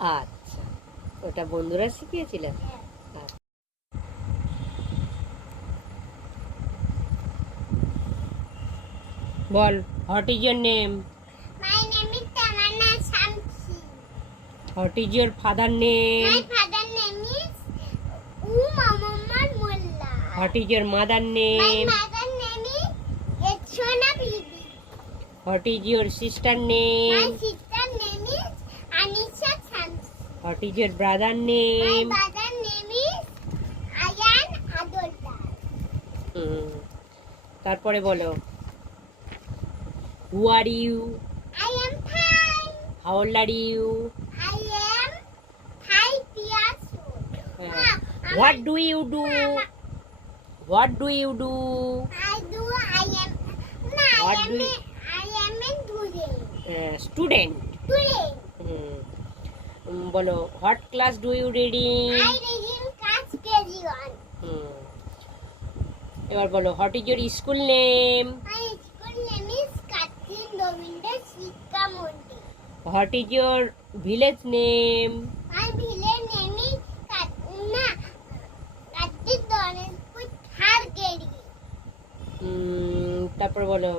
আচ্ছা, ওটা বন্ধুরা শিখিয়েছিলেন? বল, what is your name? My name is Tamanna Shamsi. What is your father name? My father name is Muhammad Mullah. What is your mother My name? mother name is Yachona Bibi. What is your sister My name? sister name is Anisha Shamsi. What is your brother My name? brother name is Ayan Adolda. তারপরে বলো, who are you? I am fine. How old are you? I am 5 years old. What do you do? What do you do? I am What do you- I am a student. Student. Today বলো, what class do you reading? I read in class KG1. এবার বলো, what is your school name? My school name is Katrin Govinda Shikha Mondir. What is your village name? My village name is Katna Katrin Donespur Hargeri. তারপর বলো,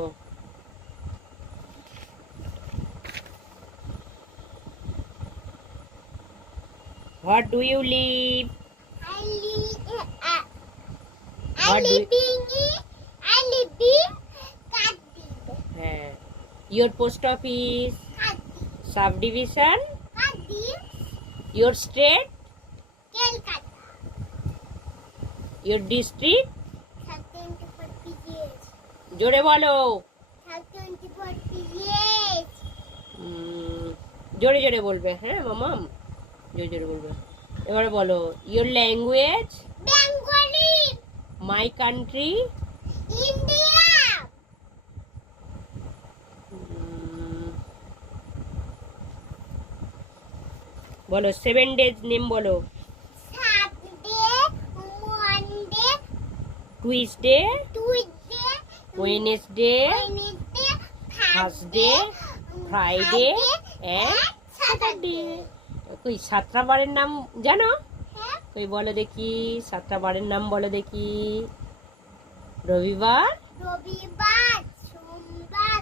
what do you live? I live What do you- I live in Katrin. হ্যাঁ, your post office, Katrin. Sub division, Katrin. Your state, Kolkata. Your district. 24 PGs. জোরে বলো। 24 PGs. জোরে জোরে বলবে, হ্যাঁ মামাম, জোরে জোরে বলবে। এবারে বলো, your language? Bengali. My country. India. বলো 7 ডেজ নেম বলো। Saturday, Monday, Tuesday, Tuesday, Wednesday, Wednesday, Thursday, Friday and and Saturday. Saturday. কই 7টা বারের নাম জানো? হ্যাঁ? কই বলো দেখি, 7টা বারের নাম বলো দেখি। রবিবার, রবিবার, সোমবার,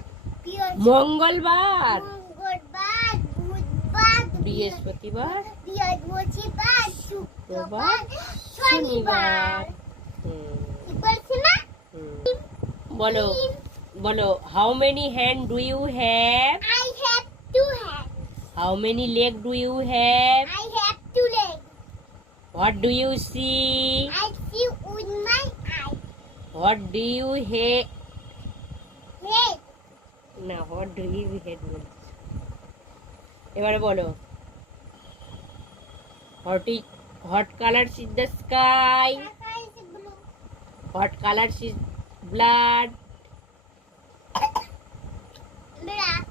মঙ্গলবার, মঙ্গলবার, বুধবার, বৃহস্পতিবার, বৃহস্পতিবার, শুক্রবার, শনিবার। শনিবার। বলছি না? বলো বলো, how many hand do you have? I have 2 hands. How many leg do you have? I have 2 legs. What do you see? I see with my eyes. What do you head? Head. না, what do you head বলছি। এবারে বলো, what colours is the sky? Sky is blue. What colours is blood? Black.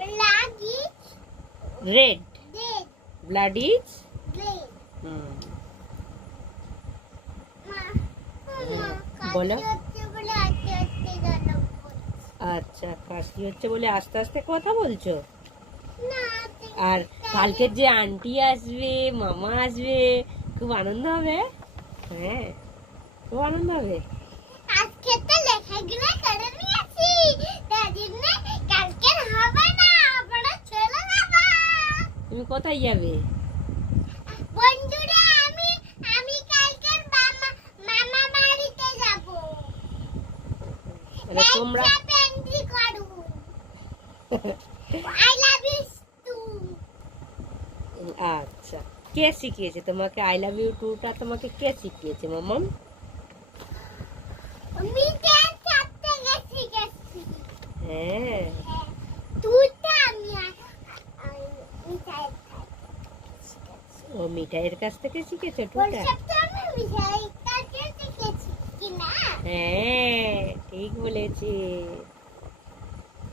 Black is red. red. Blood is Red. বলো। হচ্ছে বলে আস্তে আস্তে গানা বলছি। আচ্ছা, কাশি হচ্ছে বলে আস্তে আস্তে কথা বলছো? না, আর কালকে যে আন্টি আসবে, মামা আসবে, খুব আনন্দ হবে। হ্যাঁ, খুব আনন্দ হবে। আজকে তো লেখাগুলো করে নিয়েছি, তার জন্য কালকে হবে না, আমরা চলে যাব। তুমি কোথায় যাবে? বন্ধুরা, আমি কালকে মামা বাড়িতে যাব। তাহলে তোমরা পেন্টি করব। I love you too. আচ্ছা, কে শিখিয়েছে তোমাকে আই লাভ ইউ টুটা? তোমাকে কে শিখিয়েছে মামাম? আমি ড্যান্স করতে গেছি। হ্যাঁ, তুইটা আমি মিঠাই ও মিঠাইয়ের কাছ থেকে শিখেছো টুটা? বলছিলাম আমি মিঠাই কাছে শিখেছি কি না? হ্যাঁ, ঠিক বলেছি,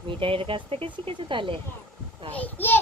মিঠাইয়ের কাছ থেকে শিখেছো তাহলে। ইয়ে